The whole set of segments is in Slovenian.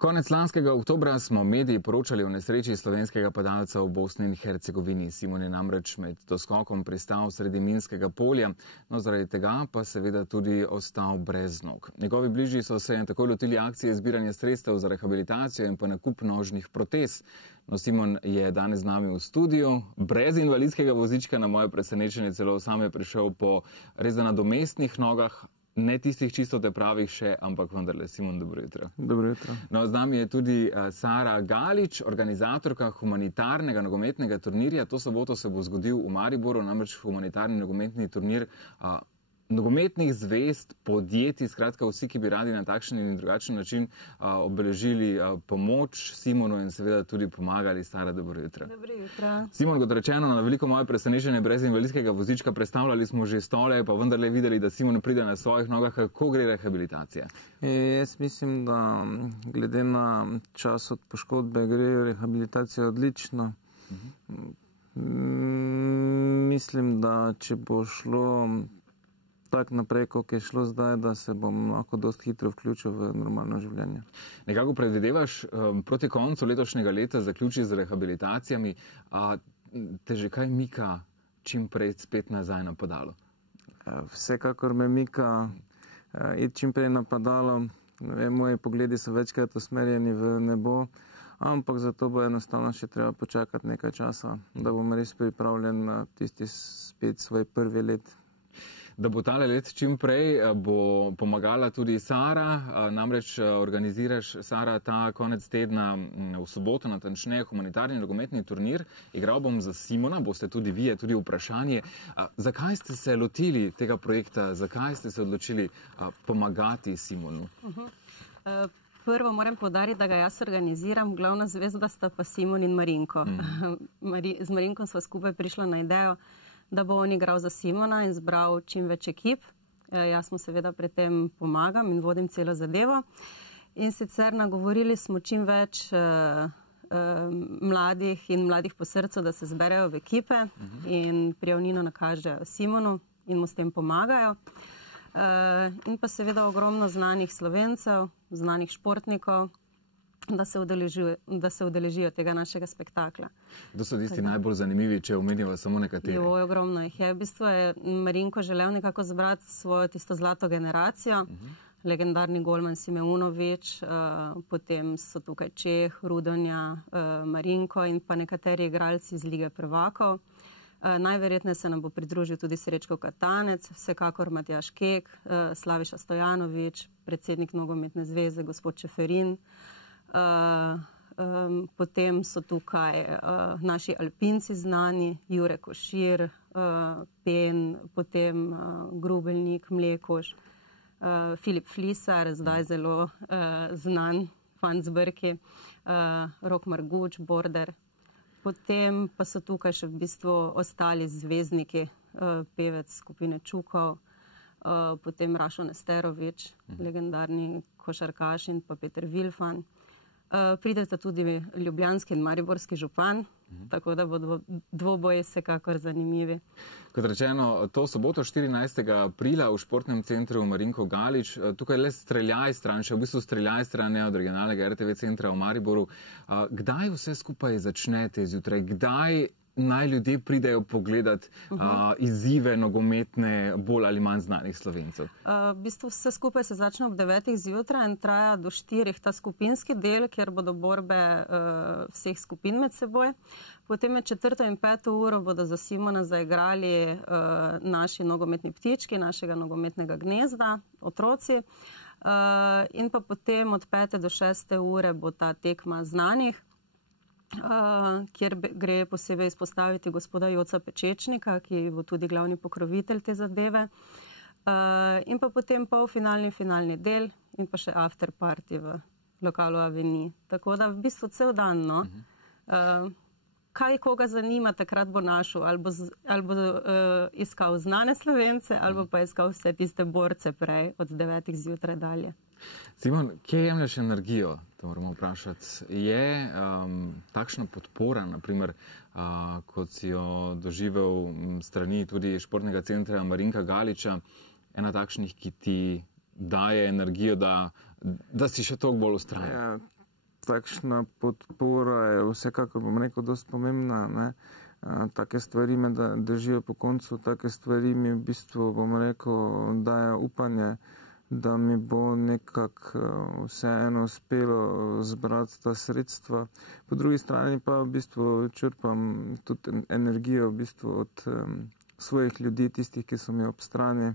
Konec lanskega oktobra smo mediji poročali o nesreči slovenskega padalca v Bosni in Hercegovini. Simon je namreč med doskokom pristal sredi minskega polja, no zaradi tega pa seveda tudi ostal brez nog. Njegovi bližnji so se takoj lotili akcije zbiranja sredstev za rehabilitacijo in pa nakup nožnih protez. No, Simon je danes z nami v studiu, brez invalidskega vozička, na moje presenečenje celo sam je prišel po res nadomestnih nogah. Ne tistih čisto te pravih še, ampak vendarle. Simon, dobro jutro. Dobro jutro. No, z nami je tudi Sara Galič, organizatorka humanitarnega nogometnega turnirja. To soboto se bo zgodil v Mariboru, namreč humanitarni nogometni turnir nogometnih zvest, podjetij, skratka vsi, ki bi radi na takšen in drugačen način obeležili pomoč Simonu in seveda tudi pomagali. Sara, dobro jutro. Dobro jutro. Simon, kot rečeno, na veliko moje presenečenje brez invalidskega vozička, predstavljali smo že stole, pa vendarle videli, da Simon pride na svojih nogah. Kako gre rehabilitacija? Jaz mislim, da glede na čas od poškodbe gre rehabilitacija odlično. Mislim, da če bo šlo tako naprej, kot je šlo zdaj, da se bom lahko dosti hitro vključil v normalno življenje. Nekako predvidevaš proti koncu letošnjega leta zaključi z rehabilitacijami, te že kaj mika čim prej spet nazaj na padalo? Vsekakor me mika iti čim prej na padalo. Moji pogledi so večkrat usmerjeni v nebo, ampak zato bo enostavno še treba počakati nekaj časa, da bom res pripravljen na tisti spet svoj prvi let. Da bo tale let čim prej, bo pomagala tudi Sara, namreč organiziraš, Sara, ta konec tedna v soboto natančneje humanitarni nogometni turnir. Igral bom za Simona, boste tudi vi, je tudi vprašanje. Zakaj ste se lotili tega projekta, zakaj ste se odločili pomagati Simonu? Prvo moram poudariti, da ga jaz organiziram, glavna zvezda sta pa Simon in Marinko. Z Marinkom sva skupaj prišla na idejo, da bo on igral za Simona in zbral čim več ekip. Jaz mu seveda pri tem pomagam in vodim celo zadevo. In sicer nagovorili smo čim več mladih in mladih po srcu, da se zberejo v ekipe in prijavnino nakažejo Simonu in mu s tem pomagajo. In pa seveda ogromno znanih Slovencev, znanih športnikov, da se udeležijo tega našega spektakla. Kdo so tisti najbolj zanimivi, če omeniva samo nekateri? Ogromno jih je. V bistvu je Marinko želel nekako zbrati svojo tisto zlato generacijo, legendarni golman Simeunovič, potem so tukaj Čeh, Rudonja, Marinko in pa nekateri igralci iz Lige prvakov. Najverjetneje se nam bo pridružil tudi Srečko Katanec, vsekakor Matjaž Kek, Slaviša Stojanovič, predsednik Nogometne zveze, gospod Čeferin. Potem so tukaj naši alpinci znani, Jure Košir, Pen, potem Grubelnik, Mlekoš, Filip Flisar, zdaj zelo znan fant z Brki, Rok Marguč, Border. Potem pa so tukaj še v bistvu ostali zvezdniki, pevec skupine Čukov, potem Rašo Nesterovič, legendarni košarkaš in pa Peter Vilfan. Pridete tudi ljubljanski in mariborski župan, tako da bodo dvoboji vsekakor zanimivi. Kot rečeno, to soboto 14. aprila v športnem centru Marinko Galič, tukaj le streljaj stran, še v bistvu streljaj stran od regionalnega RTV centra v Mariboru. Kdaj vse skupaj začnete zjutraj? Kdaj naj ljudje pridejo pogledati izzive nogometne bolj ali manj znanih Slovencev? V bistvu vse skupaj se začne ob 9. zjutraj in traja do 4. ta skupinski del, kjer bodo borbe vseh skupin med seboj. Potem je 4. in 5. uro bodo za Simona zaigrali naši nogometni ptički, našega nogometnega gnezda, otroci. In pa potem od 5. do 6. ure bo ta tekma znanih, kjer gre posebej izpostaviti gospoda Joca Pečečnika, ki bo tudi glavni pokrovitelj te zadeve. In pa potem polfinalni, finalni del in pa še after party v lokalu Avenue. Tako da v bistvu cel dan, no. Kaj koga zanima, takrat bo našel, ali bo iskal znane Slovence, ali pa iskal vse tiste borce prej od 9. zjutraj dalje. Simon, kje jemlješ energijo, to moramo vprašati? Je takšna podpora, naprimer, kot si jo doživel strani tudi športnega centra Marinka Galiča, ena takšnih, ki ti daje energijo, da si še toliko bolj vztrajen? Takšna podpora je vsekakor, bom rekel, dosti pomembna, ne. Take stvari me držijo po koncu, take stvari mi v bistvu, bom rekel, daje upanje, da mi bo nekako vseeno uspelo zbrati ta sredstva. Po drugi strani pa v bistvu črpam tudi energijo v bistvu od svojih ljudi, tistih, ki so mi ob strani,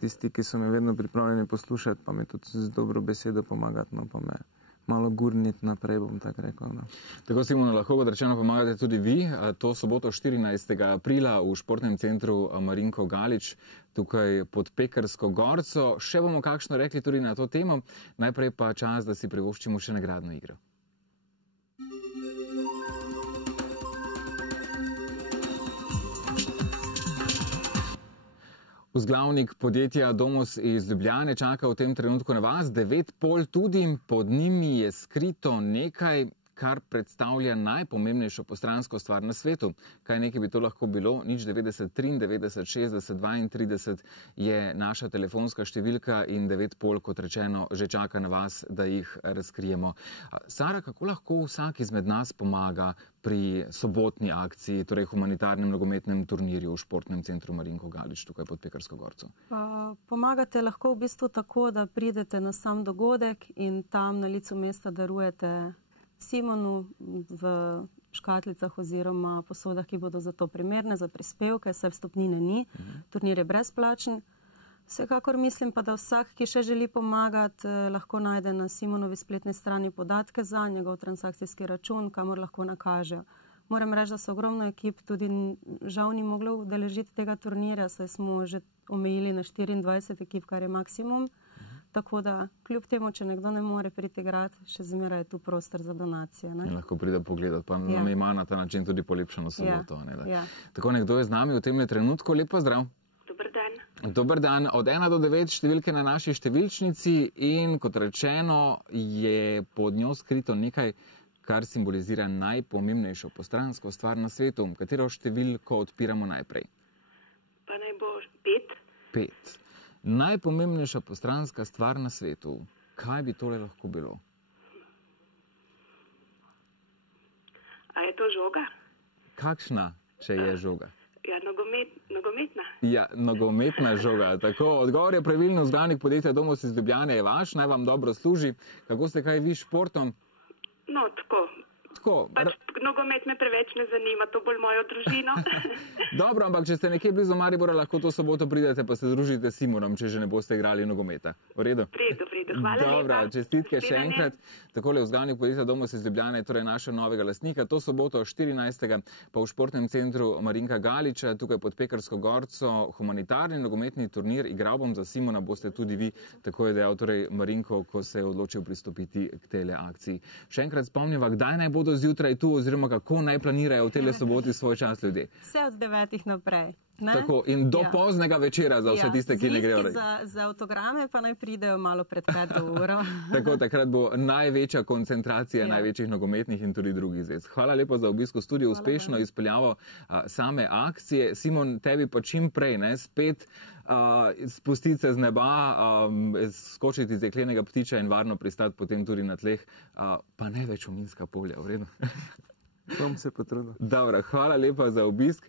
tisti, ki so me vedno pripravljeni poslušati, pa mi tudi z dobro besedo pomagati, no, pa me malo gurniti naprej, bom tako rekel. No. Tako, Simon, lahko kot rečeno pomagate tudi vi. To soboto 14. aprila v športnem centru Marinko Galič, tukaj pod Pekarsko gorco. Še bomo kakšno rekli tudi na to temo. Najprej pa čas, da si privoščimo še nagradno igro. Vzglavnik podjetja Domos iz Ljubljane čaka v tem trenutku na vas, 9,5 tudi, pod njimi je skrito nekaj, kar predstavlja najpomembnejšo postransko stvar na svetu. Kaj nekaj bi to lahko bilo? 090 93 60 32 je naša telefonska številka in 9,5, kot rečeno, že čaka na vas, da jih razkrijemo. Sara, kako lahko vsak izmed nas pomaga pri sobotni akciji, torej humanitarnem nogometnem turnirju v športnem centru Marinko Galič, tukaj pod Pekarsko gorco? Pomagate lahko v bistvu tako, da pridete na sam dogodek in tam na licu mesta darujete Simonu v škatlicah oziroma posodah, ki bodo za to primerne, za prispevke, saj vstopnine ni. Turnir je brezplačen. Vsekakor mislim pa, da vsak, ki še želi pomagati, lahko najde na Simonovi spletni strani podatke za njegov transakcijski račun, kamor lahko nakaže. Moram reči, da se ogromno ekip tudi žal ni moglo udeležiti tega turnirja, saj smo že omejili na 24 ekip, kar je maksimum. Tako da, kljub temu, če nekdo ne more priti igrati, še zmeraj je tu prostor za donacije. Ne? Lahko pride pogledati, pa nam ima na ta način tudi polepšano soboto. Tako, nekdo je z nami v tem trenutku. Lep pozdrav. Dober dan. Dober dan. Od 1 do 9 številke na naši številčnici in, kot rečeno, je pod njo skrito nekaj, kar simbolizira najpomembnejšo postransko stvar na svetu. Katero številko odpiramo najprej? Pa naj bo 5. 5. Najpomembnejša postranska stvar na svetu. Kaj bi tole lahko bilo? A je to žoga? Kakšna, če je žoga? Ja, nogometna. Ja, nogometna žoga. Tako, odgovor je pravilno. Vzglavnik podjetja Domos iz Ljubljane je vaš. Naj vam dobro služi. Kako ste kaj vi s športom? No, tako. Pač nogomet me preveč ne zanima, to bolj mojo družino. Dobro, ampak če ste nekje blizu Maribora, lahko to soboto pridete pa se družite s Simonom, če že ne boste igrali nogometa. V redu? V redu. Hvala lepa. Dobro, čestitke še enkrat. Takole, vzglavnik podjetja Domos iz Ljubljane, torej našega novega lastnika. To soboto 14. pa v športnem centru Marinka Galiča, tukaj pod Pekarsko gorco, humanitarni nogometni turnir. Igral bom za Simona, boste tudi vi, tako je dejal torej Marinko, ko se je odločil pristopiti k tele akciji. Še enkrat spomniva, kdaj naj bodo zjutraj tu oziroma kako naj planirajo v tele soboti svoj čas ljudje. Vse od 9 naprej. Ne? Tako, in do poznega večera za vse tiste, ki ne grejo. Za avtograme pa naj pridejo malo pred 5 uro. Tako, takrat bo največja koncentracija največjih nogometnih in tudi drugih zvez. Hvala lepo za obisk v studiu, uspešno izpeljavo same akcije. Simon, tebi pa čim prej, spet spustiti se z neba, skočiti iz jeklenega ptiča in varno pristati potem tudi na tleh, pa ne več v minska polja, v redu? Bom se potrudil. Dobro, hvala lepa za obisk.